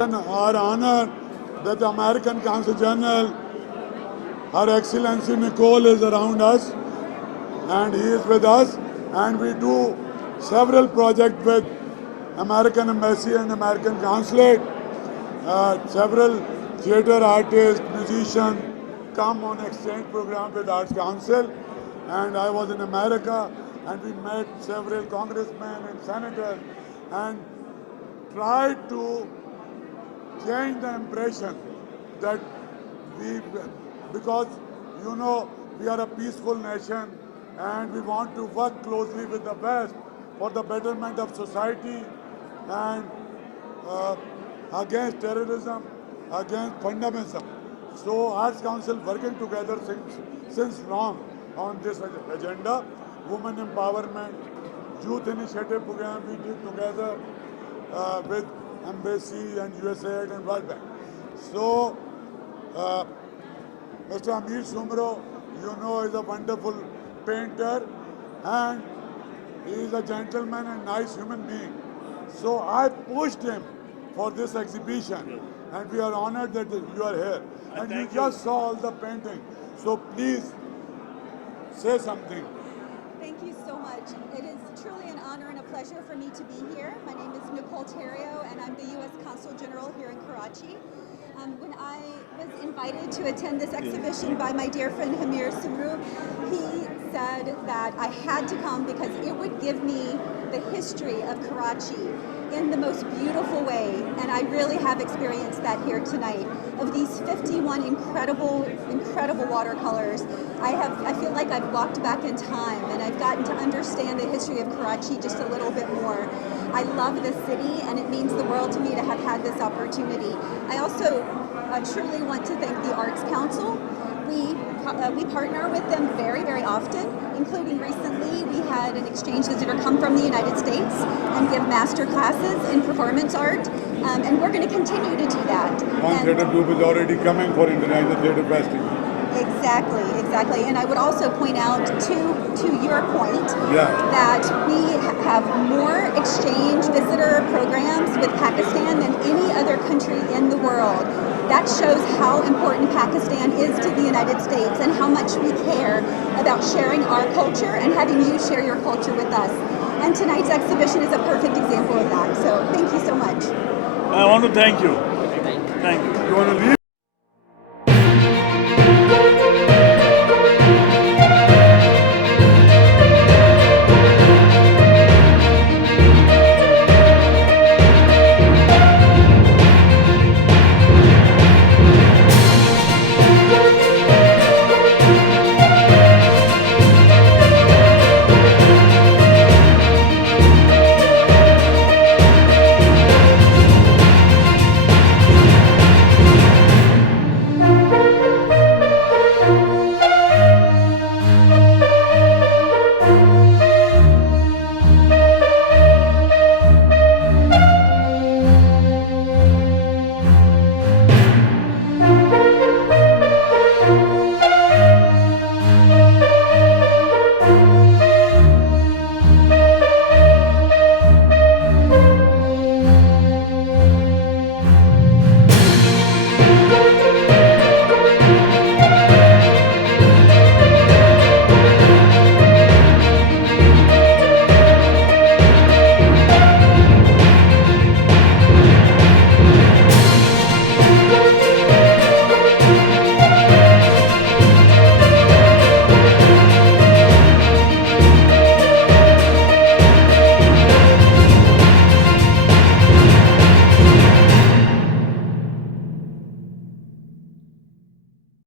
Our honor that the American Consul General, Her Excellency Nicole, is around us and he is with us, and we do several projects with American Embassy and American Consulate. Several theater artists, musicians come on exchange program with Arts Council, and I was in America and we met several congressmen and senators and tried to change the impression that because we are a peaceful nation and we want to work closely with the West for the betterment of society and against terrorism, against fundamentalism. So Arts Council working together since long on this agenda, women empowerment, youth initiative program we did together with Embassy and USAID and World Bank. So, Mr. Amir Sumro, is a wonderful painter and he is a gentleman and nice human being. So I pushed him for this exhibition and we are honored that you are here. And you just saw all the painting. So please say something. Thank you so much. It is truly an honor and a pleasure for me to be here. My name is Nicole and I'm the U.S. Consul General here in Karachi. When I was invited to attend this exhibition by my dear friend Amir Sumro, he said that I had to come because it would give me the history of Karachi in the most beautiful way, and I really have experienced that here tonight. Of these 51 incredible watercolors, I feel like I've walked back in time and I've gotten to understand the history of Karachi just a little bit more. I love the city and it means the world to me to have had this opportunity. I also truly want to thank the Arts Council. We partner with them very, very often, including recently we had an exchange visitor come from the United States and give master classes in performance art, and we're going to continue to do that. One theater group is already coming for International Theater Festival. Exactly. And I would also point out to your point that we have more exchange visitor programs with Pakistan than any other country in the world. That shows how important Pakistan is to the United States and how much we care about sharing our culture and having you share your culture with us. And tonight's exhibition is a perfect example of that. So thank you so much. I want to thank you. Thank you. You want to leave?